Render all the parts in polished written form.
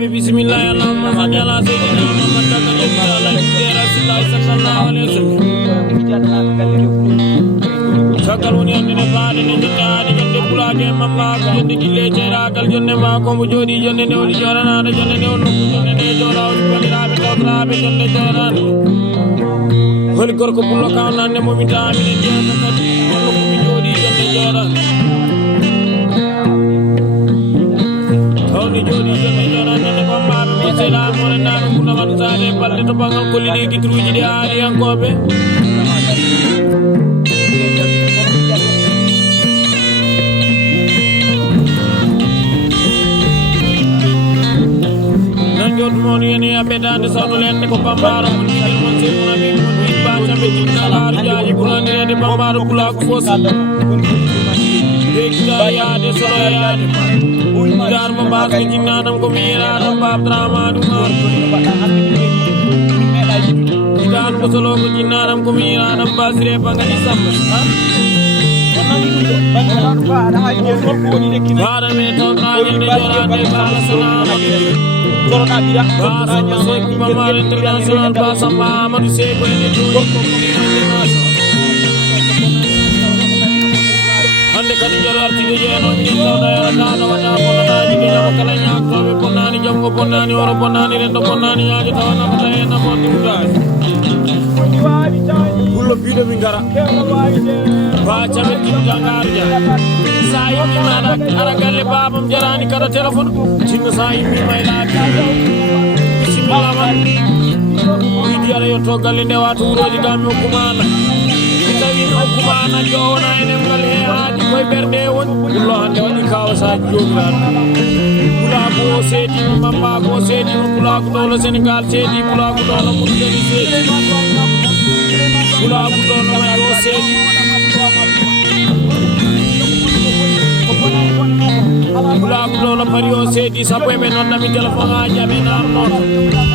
Abi bismillah Allahumma salli ala sayyidina Muhammad sallallahu alaihi wasallam. Sakal woni andine faade ne taade jonde bulage mamma ko jonde dille jeeragal jonde ma ko mo jodi jonde ne woni jorana jonde ne won ko jonde ne jora woni bandirabe tawtrabe jonde jorana hol gorko bullo kaw nanne mo mi taami ne jeeta kadi won ko mi jodi jonde jorana tawni jodi jonde jorana ne mamma be sela mo nana ko no wan saade balde to bangal ko lidi gitruji de aali yankobe Mon yene abedande sawno len ko bambara mon yidel mon sirmona mi mon wi ba tambe dal har jaaji burande de bambara kula ko fosi dekta yaade solo yaade dar mo baas ki jinnanam ko miira dum bab drama dum dar mo solo ko jinnanam ko miira dum basire bangani samma Bara me to na yende jorande bala sunana Corona bira corona nyama Mama international basa mama du seko ene to Hande kadi jaro artigo jeno ni to da na wata bonana jige jamo kala nyak to be bonani jamgo bonani oro bonani rendo bonani yaaji tawana mata ena mo dimutay Pullo bido mi ngara Ba chabe ki jangarja Sai mi mana ara galle babam jarani kada telephone jinno sai mi may la bismillah man idi ara yo to galle de watu uroji gami o kumana tawi o kumana jowna ene ngal he haadi koy berde won pullo hande wadi kawa sa jogiran pula ko sedi mamma ko sedi pula ko dolo Senegal sedi pula ko dolo mudeli sedi pula ko dolo mayo sedi Pula ko dolo mario sedi sapo men non nami telephone aja men arno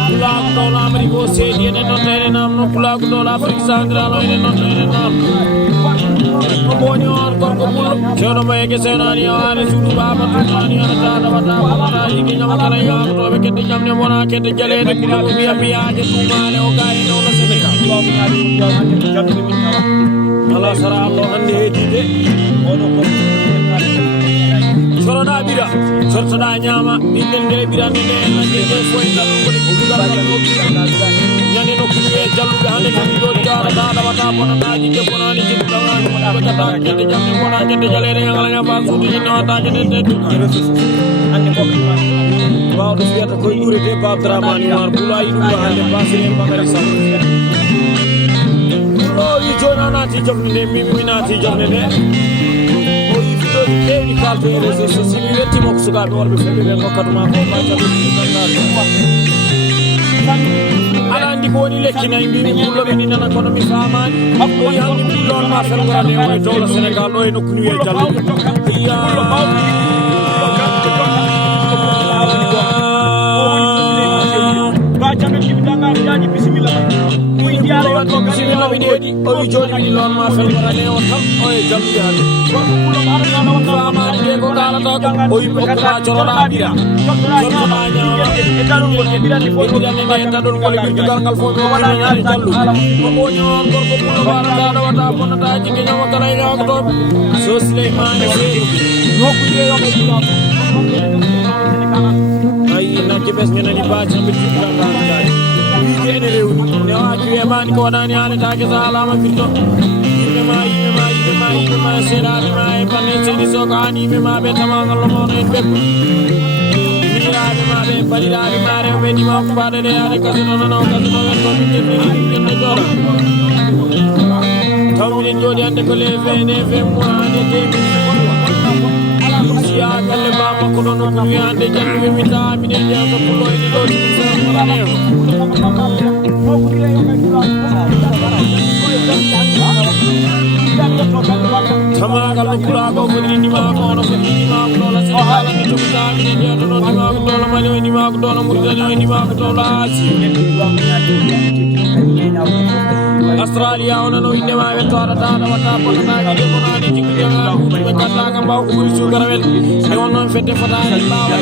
pula ko dolo amri ko sedi ene non tere namno pula ko dolo Afrique centrale ene non tere namno ko boni on ko pullo jono mayege senani awale sudu baba tunani ana tada wata wata yigi nyama kala ya to be kedde jamne mona kedde jale de pula ko biya biyaje tumale o gaay no la Senegal ala sara Allah hande hedide ono ko Sorona bira sorsoda nyama dindel ngere bira ne ande ko foy dal ko di dugal ko nyane no ko e jalluga hande kan do dara dada wata bona naji ke bona ni ke dawna ko kata kedde jamne bona kedde jalere ngala nya ba sudu ni nota kedde te ande ko waaw do fiata ko yure de bab dramani war bula yi dum hande pasire bakari sam o yi jona na ti jofne mi na ti jofne de Dewi kalto e réseaux sociaux mi wetti mo ko sukaɓe worɓe ɓe ɓe gokkatuma ko bacaɓe aɗa andi ko woni lekki nayi mbimi pulloɓe ni nana kono mi famani o yi handi pullon ma felgorane e dowla Sénégal ɗo e nokku ni wiye jallu bacaɓe kiɓiɗangaɓe jaji bisimilla bismillah mi deedi o wi joni ni lon ma felgorane o tam o e jallude hande famani de ko kalata o wi okka joroɗa bira joroɗa ñama e ɓirande nde taɗol ngol jugal ngal fof mi waɗa ñaade jallu o ɓoñon gorko pulo walataɗo wata bonnata jigge ñama kala e yaktoɓe so Souleymane Sey nokkude yoɓe ayi nakki ɓesgue nani bacamɓe juɗɗangaɗaji wiide ene rewni ne waji wemani ko waɗani haaletake so haalama firto yimɓema seeɗaɓe ma e balle seydi so ko an yimɓe ma ɓe tamagal no mawno en ɓekko miraɓe ma ɓe baɗiraɓe ma rewɓe ɗima ko mbaɗeɗe yaade kasi nonono kasi no wen toon ɗemɗeɗiɗiɗenno jooɗa taw minen jooɗi hande ko les VNF mois hande temi ya galle ba makko ɗon no kuri hande jalluɓe mi tawa minen jeyata pullo ene ɗo tamagal no pulago fodiri ndimako ono fodiri ndimako ɗola Sénégal ande tomi tawa minen jeyata ɗo ndimako ɗola Mali o ndimako ɗola Mauritanie o ndimako ɗola Asie Australia onano indema ɓe toɗata ɗa watta bonnataji de bonani jigguiɗe ɓe gaddaka mbaw ko ɓuri sukarawel e on noon fedde fotani mbawa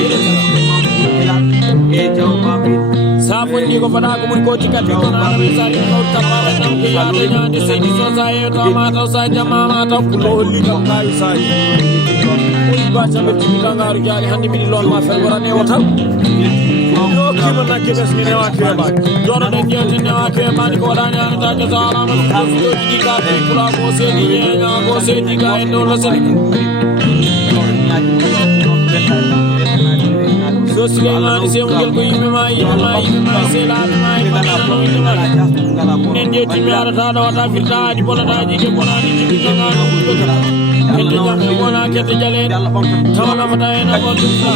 Sapon ko pada ko mun ko tikat ko na mi sari ko tapala nam ke ya de nyande se di so sa e to ma to sa jama ma to ko li ko kay sa ko ba sa be ti dangar jaali hande mi lol ma fel wara ne wotal yo ki man na ke bes mi ne wa ke ba joro de jeti ne wa ke ba ni ko da nya ta ke sa ala ma ko yo di ka de kula ko se di nya ko se di ka e do lo se so Suleiman se ngel ko yimbe ma se la ma nen de ti mi ara ta do ta firta di bola da ji ke bola ni ti nga no ko ko kete jamme wona kete jale tawna mata ena ko tunta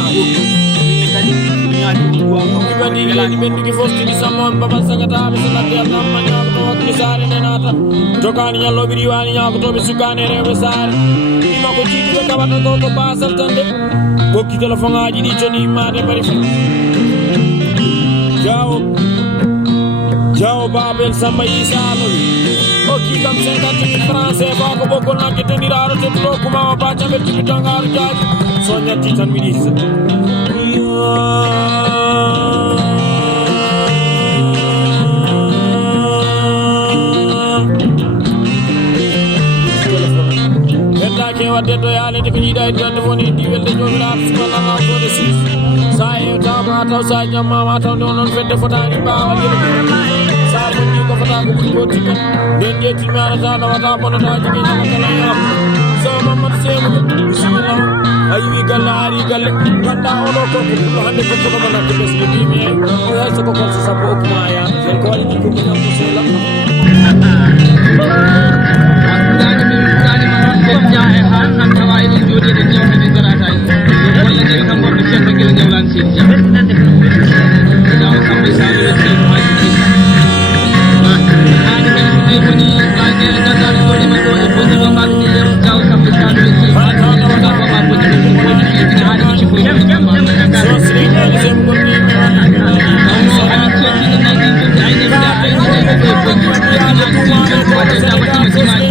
ibadi ni bendi ki fosti di samon baba sagata be salati Allah ma nya ko ni sare ne nata jokani yallo biri wani nya ko to be sukane rewe sare ima ko jiti be kabata ko basal tande bokki telephone aji di joni made bari fi jaw babel samba isa lo bokki kam 50 francs e ba ko bokol na ke teniraro te to kuma ba jambe ti dangar jaaji sonya ti tan mi dis ke wadde do yaale de ko yida e dande woni di welde jomiraado subhanahu wa ta'ala sis sa e tama taw sa jamma ma taw non non fedde fotani baawa yele sa ko ni ko fota ko ko tika den je ti mara ta do wata bono ta jigi na kala yam so mamad semu bismillah ayi galari gal ganda ono ko ko hande ko ko mana de bes bi mi o ya so ko ko sa bo ko ma ya ko wali ko ko ko sela ja e han nan tawaay di jodi de jawne de garata wala de kam bordo cheikh gel jawlan sin ja jaw sambe sabe ci moy ci ani ben ko ay boni baade da dal ko di ma do e boni do ma di dem jaw sambe sabe ci ba da da da ma ko ci ko ci ci ani ci ko ci so sri ko sem ko ni ma no ami ci ci na di ci ay ne da ay ne ko ko ci ani ci ko ci da ba ci ma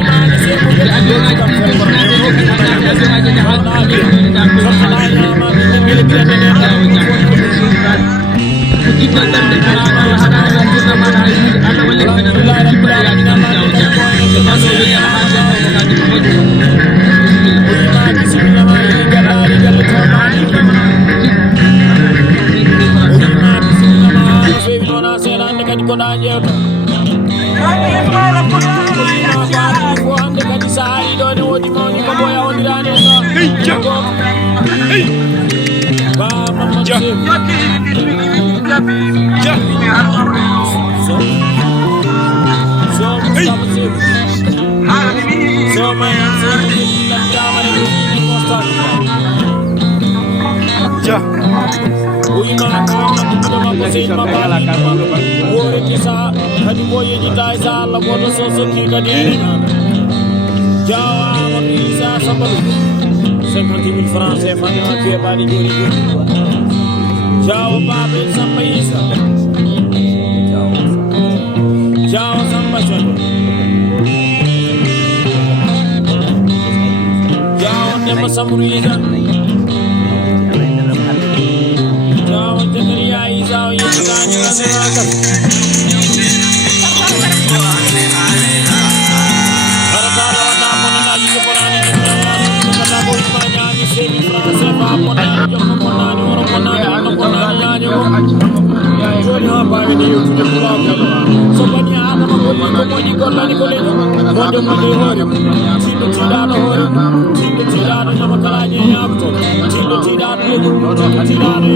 Ciao babel samba isa ciao samba cholo ciao nema samruiza ciao tegriya isa yitani rasaka Arabala na mona na yiko porani na ko Spanya ni semi France va mona yo mona ni oro mona ni joni ha ba ni yo tu kula so bani ana ma ko ni ko lani ko le modo mo de hore tindo tidano hore tindo tidano na makala ni abto tindo tidano ni tidano